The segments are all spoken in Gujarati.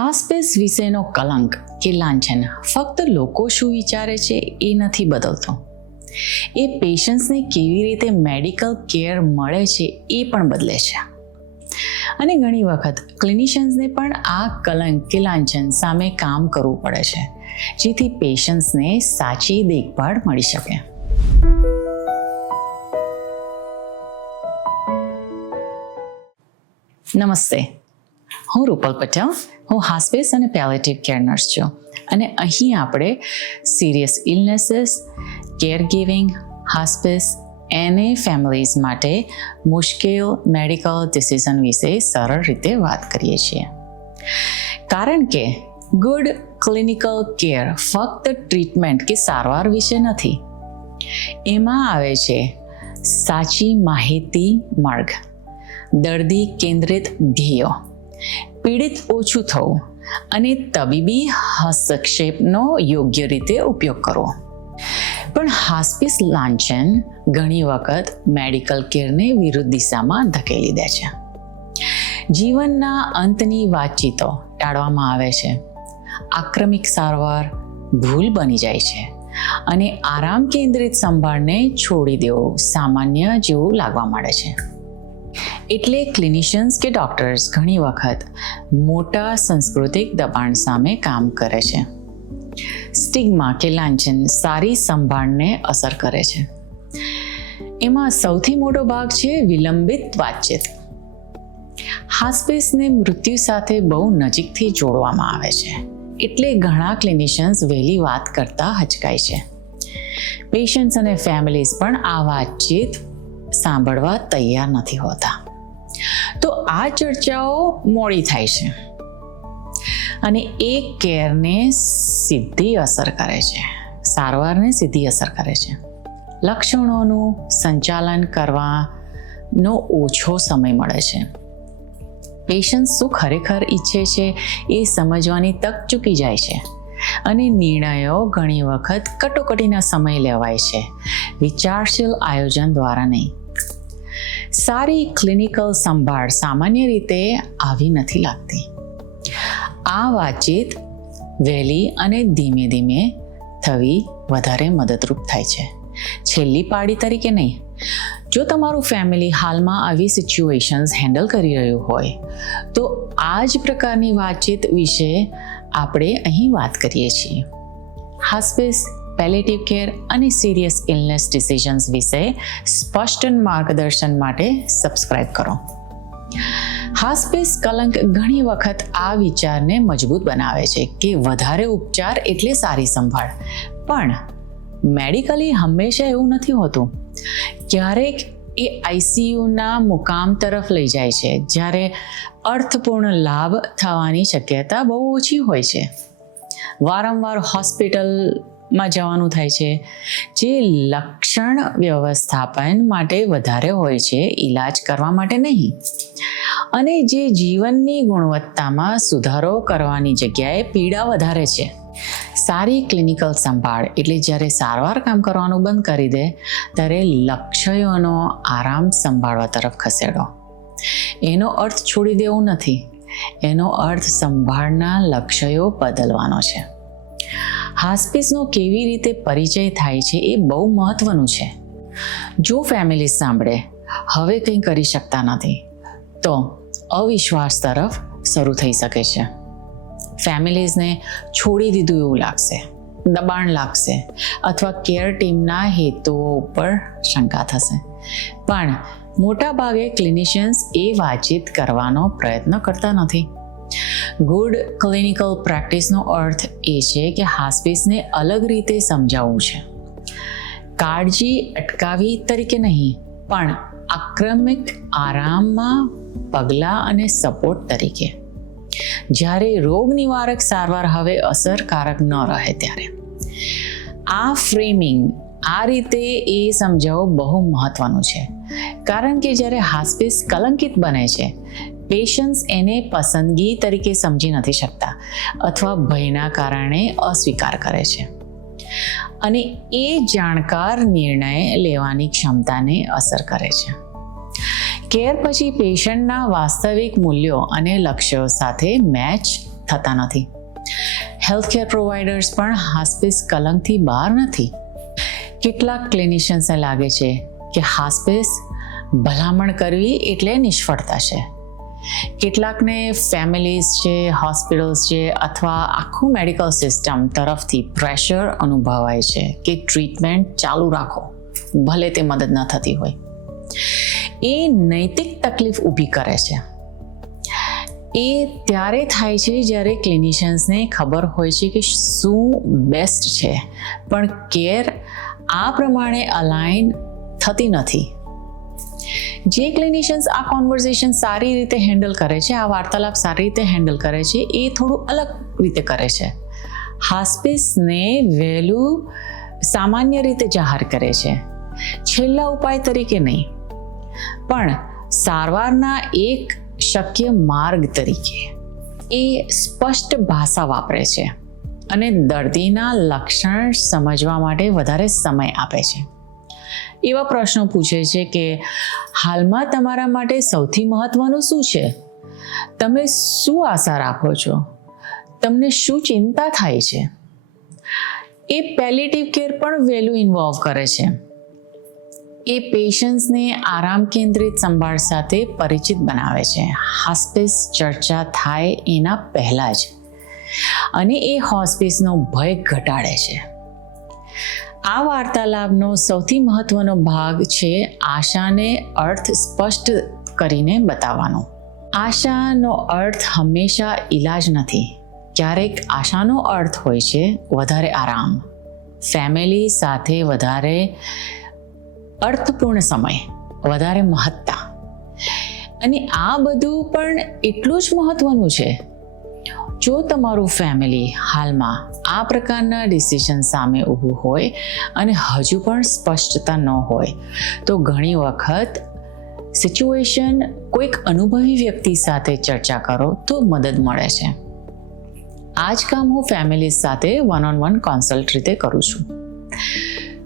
હાસ્પેસ વિશેનો કલંક કે લાંછન ફક્ત લોકો શું વિચારે છે એ નથી બદલતો, એ પેશન્ટ્સને કેવી રીતે મેડિકલ કેર મળે છે એ પણ બદલે છે. અને ઘણી વખત ક્લિનિશિયન્સને પણ આ કલંક કે લાંછન સામે કામ કરવું પડે છે, જેથી પેશન્ટ્સને સાચી દેખભાળ મળી શકે. નમસ્તે, હું રૂપલ પટેલ. હું હાસ્પેસ અને પેલેટિવ કેર નર્સ છું અને અહીં આપણે સિરિયસ ઇલનેસીસ, કેર ગિવિંગ, હાસ્પેસ અને ફેમિલીઝ માટે મુશ્કેલ મેડિકલ ડિસિઝન વિશે સરળ રીતે વાત કરીએ છીએ. કારણ કે ગુડ ક્લિનિકલ કેર ફક્ત ટ્રીટમેન્ટ કે સારવાર વિશે નથી, એમાં આવે છે સાચી માહિતી માર્ગ, દર્દી કેન્દ્રિત ધ્યેયો, પીડિત ઓછું થવું અને તબીબી હસ્તક્ષેપનો યોગ્ય રીતે ઉપયોગ કરવો. પણ હાસ્પિસ લાંછન ઘણી વખત મેડિકલ કેરને વિરુદ્ધ દિશામાં ધકેલી દે છે. જીવનના અંતની વાતચીતો ટાળવામાં આવે છે, આક્રમિક સારવાર ભૂલ બની જાય છે અને આરામ કેન્દ્રિત સંભાળને છોડી દેવું સામાન્ય જેવું લાગવા માંડે છે. એટલે ક્લિનિશિયન્સ કે ડૉક્ટર્સ ઘણી વખત મોટા સાંસ્કૃતિક દબાણ સામે કામ કરે છે. સ્ટિગ્મા કે લાંછન સારી સંભાળને અસર કરે છે. એમાં સૌથી મોટો ભાગ છે વિલંબિત વાતચીત. હાસ્પિસને મૃત્યુ સાથે બહુ નજીકથી જોડવામાં આવે છે, એટલે ઘણા ક્લિનિશિયન્સ વહેલી વાત કરતા હચકાય છે. પેશન્ટ્સ અને ફેમિલીઝ પણ આ વાતચીત સાંભળવા તૈયાર નથી હોતા. તો આ ચર્ચાઓ મોડી થાય છે અને એ કેરને સીધી અસર કરે છે, સારવારને સીધી અસર કરે છે. લક્ષણોનું સંચાલન કરવાનો ઓછો સમય મળે છે. પેશન્ટ શું ખરેખર ઈચ્છે છે એ સમજવાની તક ચૂકી જાય છે અને નિર્ણયો ઘણી વખત કટોકટીના સમય લેવાય છે, વિચારશીલ આયોજન દ્વારા નહીં. સારી ક્લિનિકલ સંભાળ સામાન્ય રીતે આવી નથી લાગતી. આ વાતચીત વહેલી અને ધીમે ધીમે થવી વધારે મદદરૂપ થાય છે, છેલ્લી પાડી તરીકે નહીં. જો તમારું ફેમિલી હાલમાં આવી સિચ્યુએશન્સ હેન્ડલ કરી રહ્યું હોય તો આ જ પ્રકારની વાતચીત વિશે આપણે અહીં વાત કરીએ છીએ. હાસ્પિસ, પેલેટિવ કેર અને સિરિયસ ઇલનેસ ડિસિઝન્સ વિશે સ્પષ્ટ માર્ગદર્શન માટે સબસ્ક્રાઇબ કરો. હાસ્પિસ કલંક ઘણી વખત આ વિચારને મજબૂત બનાવે છે કે વધારે ઉપચાર એટલે સારી સંભાળ, પણ મેડિકલી હંમેશા એવું નથી હોતું. ક્યારેક એ આઈસીયુના મુકામ તરફ લઈ જાય છે, જ્યારે અર્થપૂર્ણ લાભ થવાની શક્યતા બહુ ઓછી હોય છે. વારંવાર હોસ્પિટલમાં જવાનું થાય છે, જે લક્ષણ વ્યવસ્થાપન માટે વધારે હોય છે, ઈલાજ કરવા માટે નહીં. અને જે જીવનની ગુણવત્તામાં સુધારો કરવાની જગ્યાએ પીડા વધારે છે. સારી ક્લિનિકલ સંભાળ એટલે જ્યારે સારવાર કામ કરવાનું બંધ કરી દે ત્યારે લક્ષ્યોનો આરામ સંભાળવા તરફ ખસેડો. એનો અર્થ છોડી દેવું નથી, એનો અર્થ સંભાળના લક્ષ્યો બદલવાનો છે. હાસ્પિસનો કેવી રીતે પરિચય થાય છે એ બહુ મહત્વનું છે. જો ફેમિલી સાંભળે હવે કંઈ કરી શકતા નથી તો અવિશ્વાસ તરફ શરૂ થઈ શકે છે. ફેમિલીઝને છોડી દીધું એવું લાગશે, દબાણ લાગશે અથવા કેર ટીમના હેતુઓ ઉપર શંકા થશે. પણ મોટા ભાગે ક્લિનિશિયન્સ એ વાતચીત કરવાનો પ્રયત્ન કરતા નથી. ગુડ ક્લિનિકલ પ્રેક્ટિસનો અર્થ એ છે કે હાસ્પિસને અલગ રીતે સમજાવવું છે. કાળજી અટકાવી તરીકે નહીં, પણ આક્રમિક આરામમાં પગલાં અને સપોર્ટ તરીકે. જ્યારે રોગ નિવારક સારવાર હવે અસરકારક ન રહે ત્યારે. આ ફ્રેમિંગ આ રીતે એ સમજાવવું બહુ મહત્વનું છે, કારણ કે જ્યારે હાસ્પિસ કલંકિત બને છે, પેશન્ટ્સ એને પસંદગી તરીકે સમજી નથી શકતા અથવા ભયના કારણે અસ્વીકાર કરે છે અને એ જાણકાર નિર્ણય લેવાની ક્ષમતાને અસર કરે છે. કેર પછી પેશન્ટના વાસ્તવિક મૂલ્યો અને લક્ષ્યો સાથે મેચ થતા નથી. હેલ્થકેર પ્રોવાઇડર્સ પણ હોસ્પિસ કલંકથી બહાર નથી. કેટલાક ક્લિનિશિયન્સને લાગે છે કે હોસ્પિસ ભલામણ કરવી એટલે નિષ્ફળતા છે. કેટલાકને ફેમિલીઝ છે, હોસ્પિટલ્સ છે અથવા આખું મેડિકલ સિસ્ટમ તરફથી પ્રેશર અનુભવાય છે કે ટ્રીટમેન્ટ ચાલુ રાખો, ભલે તે મદદ ન થતી હોય. એ નૈતિક તકલીફ ઊભી કરે છે. એ ત્યારે થાય છે જ્યારે ક્લિનિશિયન્સને ખબર હોય છે કે શું બેસ્ટ છે, પણ કેર આ પ્રમાણે અલાઇન થતી નથી. જે ક્લિનિશિયન્સ આ કોન્વર્ઝેશન સારી રીતે હેન્ડલ કરે છે, આ વાર્તાલાપ સારી રીતે હેન્ડલ કરે છે, એ થોડું અલગ રીતે કરે છે. હોસ્પિસને વહેલું સામાન્ય રીતે જાહેર કરે છે, છેલ્લા ઉપાય તરીકે નહીં, પણ સારવારના એક શક્ય માર્ગ તરીકે. એ સ્પષ્ટ ભાષા વાપરે છે અને દર્દીના લક્ષણ સમજવા માટે વધારે સમય આપે છે. એવા પ્રશ્નો પૂછે છે કે હાલમાં તમારા માટે સૌથી મહત્વનું શું છે? તમે શું આશા રાખો છો? તમને શું ચિંતા થાય છે? એ પેલિએટિવ કેર પણ વહેલું ઇન્વોલ્વ કરે છે. એ પેશન્ટ્સને આરામ કેન્દ્રિત સંભાળ સાથે પરિચિત બનાવે છે, હોસ્પિસ ચર્ચા થાય એના પહેલાં જ, અને એ હોસ્પિસનો ભય ઘટાડે છે. આ વાર્તાલાપનો સૌથી મહત્વનો ભાગ છે આશાને અર્થ સ્પષ્ટ કરીને બતાવવાનો. આશાનો અર્થ હંમેશા ઈલાજ નથી. ક્યારેક આશાનો અર્થ હોય છે વધારે આરામ, ફેમિલી સાથે વધારે અર્થપૂર્ણ સમય, વધારે મહત્તા. અને આ બધું પણ એટલું જ મહત્વનું છે. જો તમારું ફેમિલી હાલમાં આ પ્રકારના ડિસિઝન સામે ઊભું હોય અને હજુ પણ સ્પષ્ટતા ન હોય, તો ઘણી વખત સિચ્યુએશન કોઈક અનુભવી વ્યક્તિ સાથે ચર્ચા કરો તો મદદ મળે છે. આ જ કામ હું ફેમિલી સાથે વન-ઓન-વન કન્સલ્ટ રીતે કરું છું.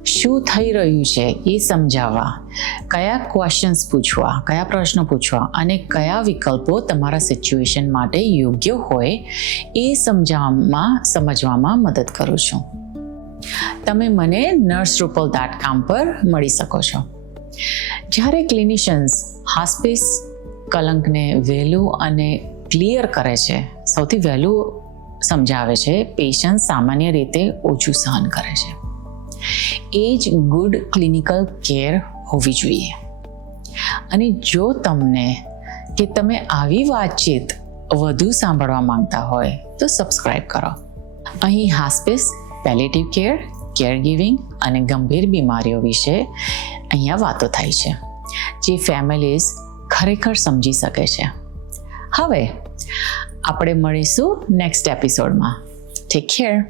શું થઈ રહ્યું છે એ સમજાવવા, કયા ક્વેશ્ચન્સ પૂછવા, કયા પ્રશ્નો પૂછવા અને કયા વિકલ્પો તમારા સિચ્યુએશન માટે યોગ્ય હોય એ સમજવામાં મદદ કરું છું. તમે મને nurserupal.com પર મળી શકો છો. જ્યારે ક્લિનિશિયન્સ હોસ્પિસ કલંકને વહેલું અને ક્લિયર કરે છે, સૌથી વહેલું સમજાવે છે, પેશન્ટ સામાન્ય રીતે ઓછું સહન કરે છે. એ જ ગુડ ક્લિનિકલ કેર હોવી જોઈએ. અને જો તમે આવી વાતચીત વધુ સાંભળવા માંગતા હોય તો સબસ્ક્રાઇબ કરો. અહીં hospice, palliative care, care giving અને ગંભીર બીમારીઓ વિશે અહીંયા વાતો થાય છે, જે ફેમિલીઝ ખરેખર સમજી શકે છે. હવે આપણે મળીશું નેક્સ્ટ એપિસોડમાં. Take care.